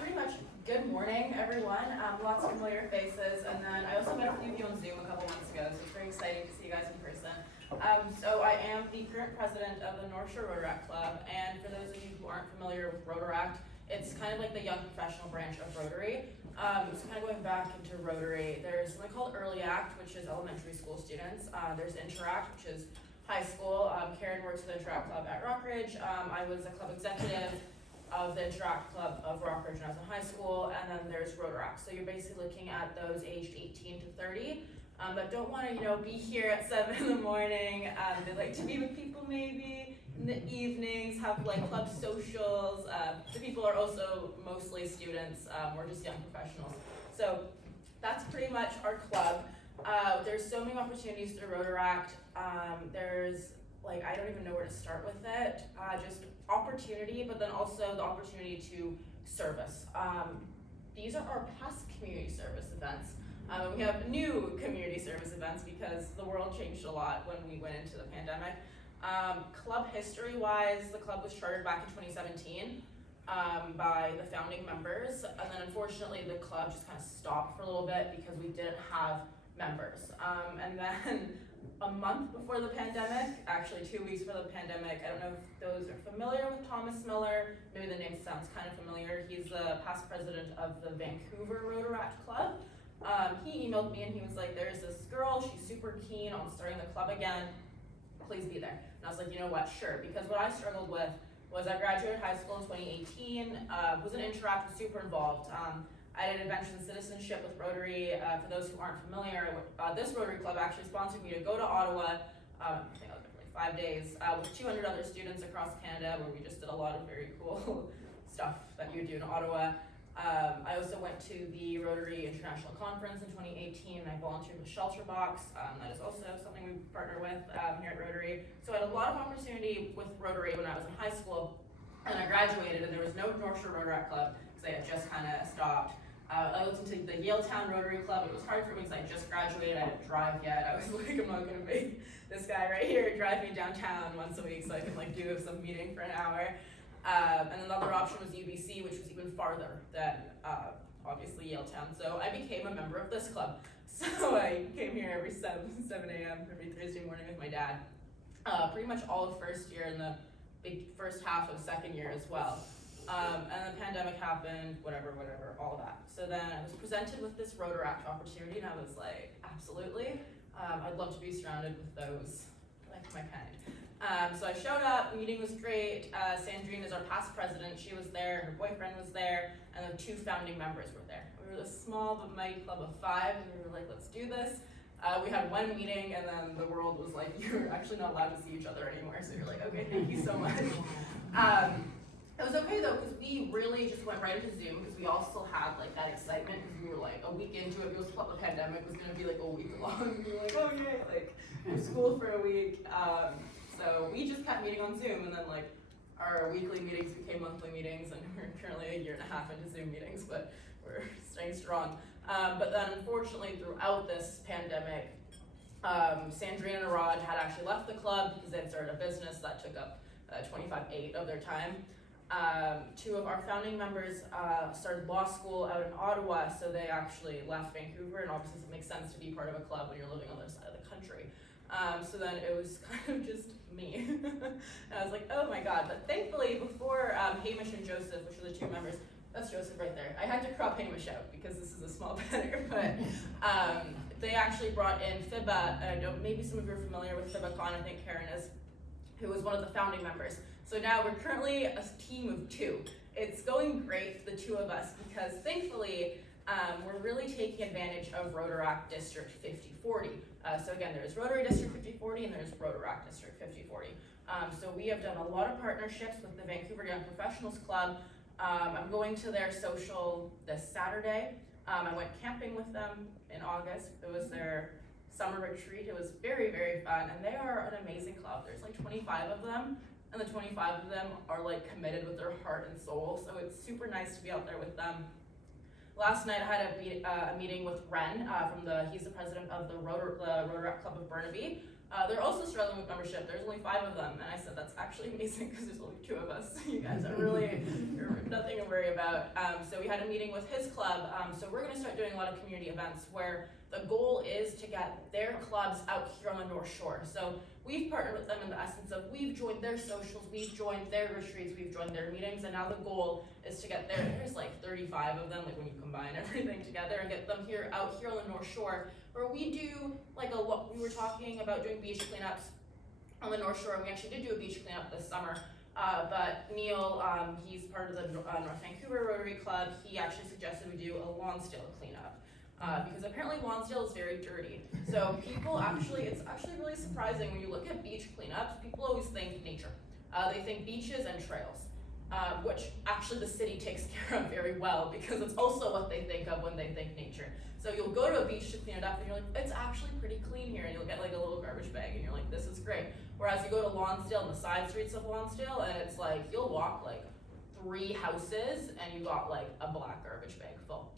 Pretty much good morning, everyone. Lots of familiar faces, and then I also met a few of you on Zoom a couple months ago, so it's very exciting to see you guys in person. So I am the current president of the North Shore Rotaract Club, and for those of you who aren't familiar with Rotaract, it's kind of like the young professional branch of Rotary. So kind of going back into Rotary, there's something called Early Act, which is elementary school students. There's Interact, which is high school. Karen works with the Interact Club at Rockridge. I was a club executive of the Interact Club of Rockridge when I was in high school, and then there's Rotaract. So you're basically looking at those aged 18 to 30 that don't want to, be here at 7 in the morning. They like to be with people maybe in the evenings, have like club socials. The people are also mostly students or just young professionals. So that's pretty much our club. There's so many opportunities through Rotaract. There's I don't even know where to start with it. Just opportunity, but then also the opportunity to service. These are our past community service events. We have new community service events because the world changed a lot when we went into the pandemic. Club history-wise, the club was chartered back in 2017 by the founding members, and then unfortunately the club just kind of stopped for a little bit because we didn't have members. And then a month before the pandemic, actually 2 weeks before the pandemic, I don't know if those are familiar with Thomas Miller, maybe the name sounds kind of familiar. He's the past president of the Vancouver Rotaract Club. He emailed me and he was like, there's this girl, she's super keen on starting the club again, please be there. And I was like, you know what, sure, because what I struggled with was I graduated high school in 2018, was an Interact, was super involved. I did adventure in citizenship with Rotary. For those who aren't familiar, this Rotary Club actually sponsored me to go to Ottawa, I think I was there for like 5 days, with 200 other students across Canada, where we just did a lot of very cool stuff that you do in Ottawa. I also went to the Rotary International Conference in 2018, and I volunteered with Shelter Box. That is also something we partner with here at Rotary. So I had a lot of opportunity with Rotary when I was in high school, and I graduated, and there was no North Shore Rotaract Club, because they had just kind of stopped. I looked into the Yaletown Rotary Club. It was hard for me because I just graduated. I didn't drive yet. I was like, I'm not going to make this guy right here drive me downtown once a week so I can do some meeting for an hour. And another option was UBC, which was even farther than obviously Yaletown. So I became a member of this club. So I came here every 7 a.m. every Thursday morning with my dad. Pretty much all of first year and the big first half of second year as well. And the pandemic happened, whatever, all that. So then I was presented with this Rotaract opportunity, and I was like, absolutely. I'd love to be surrounded with those, like my kind. So I showed up, meeting was great. Sandrine is our past president. She was there, her boyfriend was there, and the 2 founding members were there. We were a small but mighty club of 5, and we were like, let's do this. We had one meeting, and then the world was like, you're actually not allowed to see each other anymore. So you're like, okay, thank you so much. It was okay though, because we really just went right into Zoom, because we all still had that excitement, because we were like a week into it. We also thought the pandemic was going to be like a week long. We were like, oh yay, we're school for a week. So we just kept meeting on Zoom, and then our weekly meetings became monthly meetings, and we're currently a year and a half into Zoom meetings, but we're staying strong. But then unfortunately throughout this pandemic, Sandrine and Arad had actually left the club because they had started a business that took up 25/8 of their time. 2 of our founding members started law school out in Ottawa, so they actually left Vancouver, and obviously it makes sense to be part of a club when you're living on the other side of the country. So then it was kind of just me. And I was like, oh my god. But thankfully, before Hamish and Joseph, which are the 2 members, that's Joseph right there. I had to crop Hamish out because this is a small banner, but they actually brought in Fibba. I know maybe some of you are familiar with Fibba Khan, I think Karen is, who was one of the founding members. So now we're currently a team of 2. It's going great, the 2 of us, because thankfully we're really taking advantage of Rotaract District 5040. So again, there's Rotary District 5040 and there's Rotaract District 5040. So we have done a lot of partnerships with the Vancouver Young Professionals Club. I'm going to their social this Saturday. I went camping with them in August. It was their summer retreat. It was very, very fun, and they are an amazing club. There's 25 of them, and the 25 of them are committed with their heart and soul, so it's super nice to be out there with them. Last night I had a meeting with Ren, he's the president of the Rotaract Club of Burnaby. They're also struggling with membership. There's only 5 of them, and I said that's actually amazing because there's only 2 of us. You guys are really, you're nothing worry about. So we had a meeting with his club, so we're gonna start doing a lot of community events where the goal is to get their clubs out here on the North Shore. So we've partnered with them in the essence of we've joined their socials, we've joined their retreats, we've joined their meetings, and now the goal is to get there's like 35 of them, like when you combine everything together, and get them out here on the North Shore, where we do like we were talking about doing beach cleanups on the North Shore, and we actually did do a beach cleanup this summer. But Neil, he's part of the North Vancouver Rotary Club, he actually suggested we do a Lonsdale cleanup. Because apparently Lonsdale is very dirty. So people it's actually really surprising when you look at beach cleanups, people always think nature. They think beaches and trails, which actually the city takes care of very well because it's also what they think of when they think nature. So you'll go to a beach to clean it up and you're like, it's actually pretty clean here, and you'll get like a little garbage bag and you're like, this is great. Whereas you go to Lonsdale and the side streets of Lonsdale and it's like, you'll walk like 3 houses and you got like a black garbage bag full.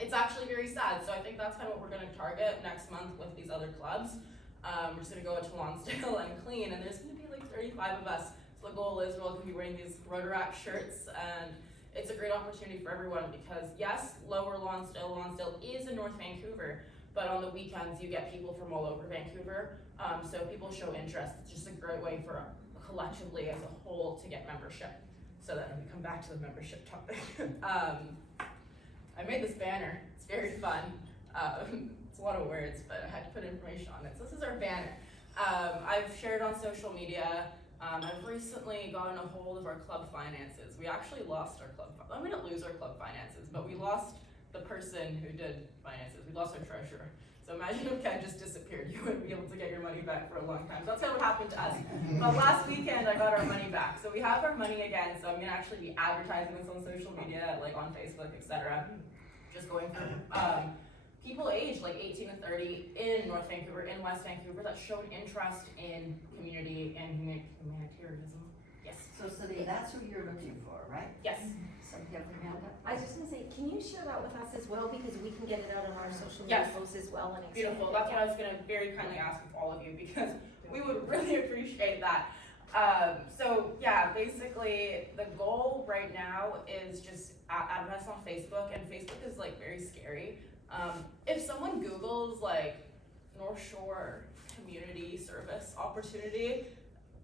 It's actually very sad, so I think that's kind of what we're going to target next month with these other clubs. We're just going to go into Lonsdale and clean, and there's going to be like 35 of us. So the goal is we're all going to be wearing these Rotaract shirts, and it's a great opportunity for everyone because yes, Lower Lonsdale is in North Vancouver, but on the weekends you get people from all over Vancouver, so people show interest. It's just a great way for collectively as a whole to get membership. So then we come back to the membership topic. I made this banner, it's very fun. It's a lot of words, but I had to put information on it. So this is our banner. I've shared on social media. I've recently gotten a hold of our club finances. We actually lost our club, we didn't lose our club finances, but we lost the person who did finances. We lost our treasurer. So imagine if Ken just disappeared, you wouldn't be able to get your money back for a long time. So that's kind of what happened to us. But last weekend, I got our money back. So we have our money again, so I'm gonna actually be advertising this on social media, like on Facebook, etc. Just going for people aged like 18 to 30 in North Vancouver, in West Vancouver, that showed interest in community and humanitarianism. Yes. So Selin, that's who you're looking for, right? Yes. So you have your hand up. I was just gonna say, can you share that with us as well, because we can get it out on our social Yes. media posts as well and Beautiful. That's what I was gonna very kindly ask of all of you because we would really appreciate that. So yeah, basically the goal right now is just advertise on Facebook, and Facebook is like very scary. If someone Googles like North Shore community service opportunity,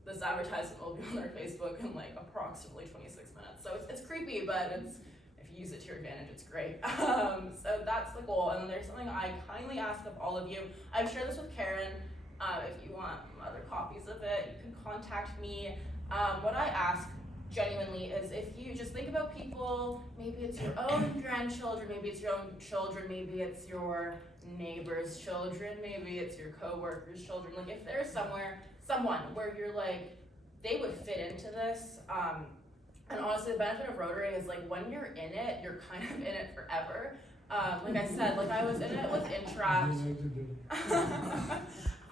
this advertisement will be on their Facebook in like approximately 26 minutes. So it's creepy, but if you use it to your advantage, it's great. So that's the goal. And then there's something I kindly ask of all of you. I've shared this with Karen. If you want other copies of it, you can contact me. What I ask genuinely is if you just think about people, maybe it's your own grandchildren, maybe it's your own children, maybe it's your neighbor's children, maybe it's your co-worker's children. Like if there's someone where you're like, they would fit into this. And honestly, the benefit of Rotary is like when you're in it, you're kind of in it forever. Like I said, like I was in it with Interact.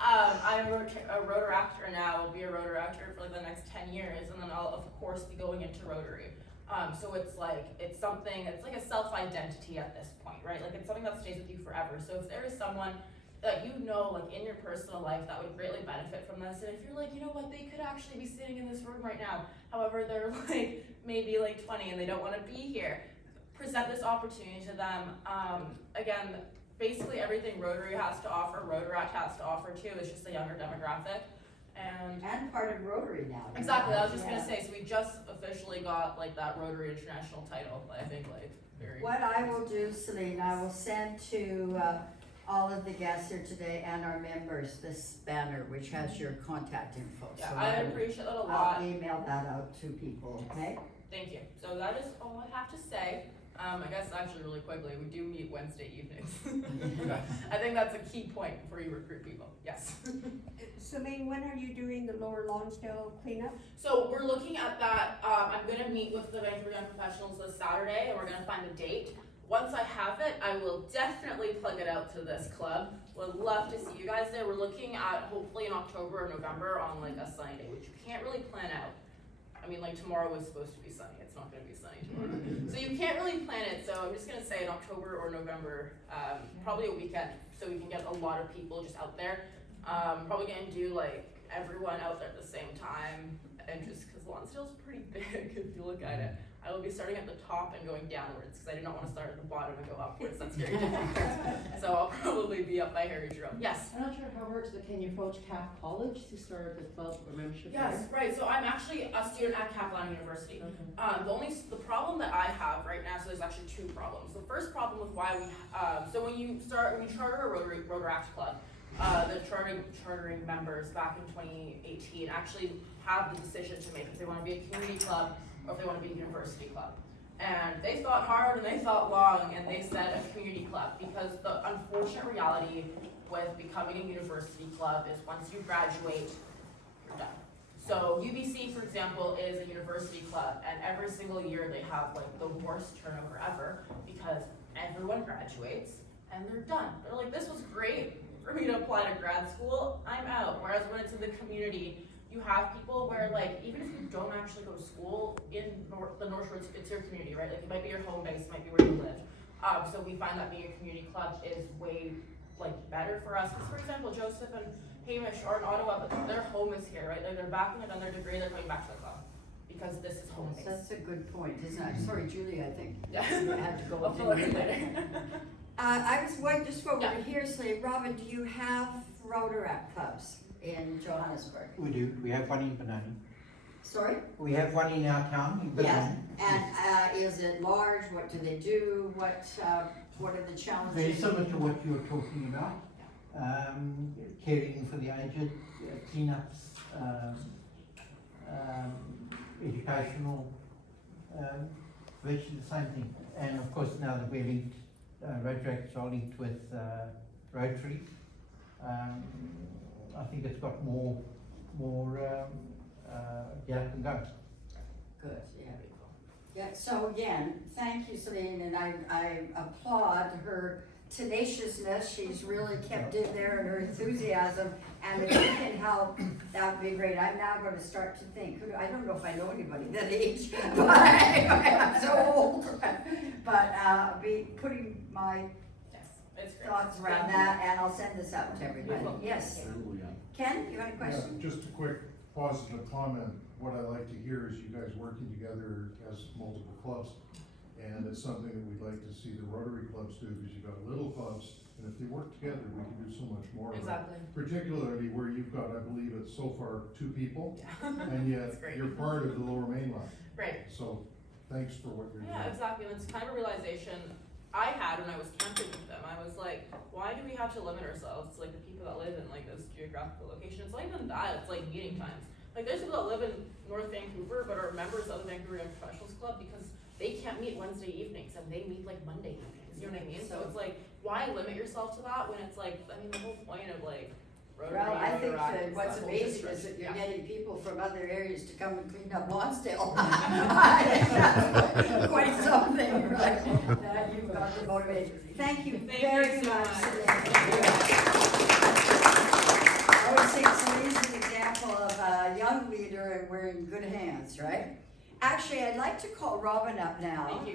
I'm a Rotaractor now. I'll be a Rotaractor for like the next 10 years, and then I'll of course be going into Rotary. So it's like a self-identity at this point, right? Like it's something that stays with you forever. So if there is someone that you know, like in your personal life, that would greatly benefit from this, and if you're like, you know what, they could actually be sitting in this room right now. However, they're like maybe like 20 and they don't want to be here. Present this opportunity to them. Again, basically everything Rotary has to offer, Rotaract has to offer too. It's just a younger demographic. And part of Rotary now. Exactly, I was just gonna say, so we just officially got like that Rotary International title, I think like very. What I will do, Selin, I will send to all of the guests here today and our members this banner which has your contact info. Yeah, so I appreciate that a lot. I'll email that out to people, okay? Thank you. So that is all I have to say. I guess actually really quickly, we do meet Wednesday evenings. I think that's a key point before you recruit people. Yes. Selin, when are you doing the Lower Lonsdale cleanup? So we're looking at that. I'm going to meet with the Vancouver Young Professionals this Saturday, and we're going to find a date. Once I have it, I will definitely plug it out to this club. Would love to see you guys there. We're looking at hopefully in October or November on like a sunny day, which you can't really plan out. I mean, like tomorrow was supposed to be sunny. It's not going to be sunny tomorrow. So you can't really plan it. So I'm just going to say in October or November, probably a weekend, so we can get a lot of people just out there. Probably going to do like everyone out there at the same time, and just because Lonsdale's pretty big if you look at it. I will be starting at the top and going downwards, because I do not want to start at the bottom and go upwards, that's very difficult. So I'll probably be up by Harry Jerome. Yes? I'm not sure how it works, but can you approach Cap College to start the club or membership? Yes, right, so I'm actually a student at Capilano University. Okay. The problem that I have right now, so there's actually two problems. The first problem with why we, so when you charter a Rotaract Club, the chartering members back in 2018 actually have the decision to make if they want to be a community club or if they want to be a university club. And they thought hard and they thought long and they said a community club, because the unfortunate reality with becoming a university club is once you graduate, you're done. So UBC, for example, is a university club, and every single year they have like the worst turnover ever because everyone graduates and they're done. They're like, this was great for me to apply to grad school, I'm out. Whereas when it's in the community, you have people where like, even if you don't actually go to school in the North Shore, it's your community, right? Like it might be your home base, it might be where you live. So we find that being a community club is way like better for us. Because for example, Joseph and Hamish are in Ottawa, but their home is here, right? Like they're back when they've done their degree, they're coming back to the club because this is home base. That's a good point, isn't it? Sorry, Julie, I think Yeah. you had to go. I'll fill it in later. I was wondering, just over Yeah. here, say, Robin, do you have Rotaract clubs in Johannesburg? We do. We have one in Benoni. Sorry? We have one in our town in Yes. Benoni. And is it large? What do they do? What are the challenges? Very similar to what you were talking about. Caring for the aged, cleanups, educational, virtually the same thing. And of course now that we're linked, Rotaracts are linked with Rotary. I think it's got more get up and go. Good, yeah. Yeah, so again, thank you, Selin, and I applaud her tenaciousness. She's really kept in there and her enthusiasm, and if we can help, that would be great. I'm now going to start to think, I don't know if I know anybody that age, but I'm so old. But I'll be putting my Yes, it's great. thoughts around that, and I'll send this out to everybody. Yes. Ken, you got a question? Yeah, just a quick positive comment. What I like to hear is you guys working together as multiple clubs. And it's something that we'd like to see the Rotary clubs do, because you've got little clubs, and if they work together, we can do so much more. Exactly. Particularly where you've got, I believe it's so far 2 people, Yeah. and yet That's great. you're part of the Lower Main Line. Right. So, thanks for what you're doing. Yeah, exactly. And it's kind of a realization I had when I was camping with them. I was like, why do we have to limit ourselves to like the people that live in like this geographical location? It's not even that, it's like meeting times. Like there's people that live in North Vancouver but are members of the Vancouver Young Professionals Club because they can't meet Wednesday evenings and they meet like Monday evenings. You know what I mean? So it's like, why limit yourself to that when it's like, I mean, the whole point of like Rotary, Well, I think Rotaract that is what's whole amazing district. is that you're Yeah. getting people from other areas to come and clean up Lonsdale. I think that's quite something, right? That you've got the motivation. Thank you Thank very you so much, much. Selin. I always think Selin's an example of a young leader and we're in good hands, right? Actually, I'd like to call Robin up now. Thank you.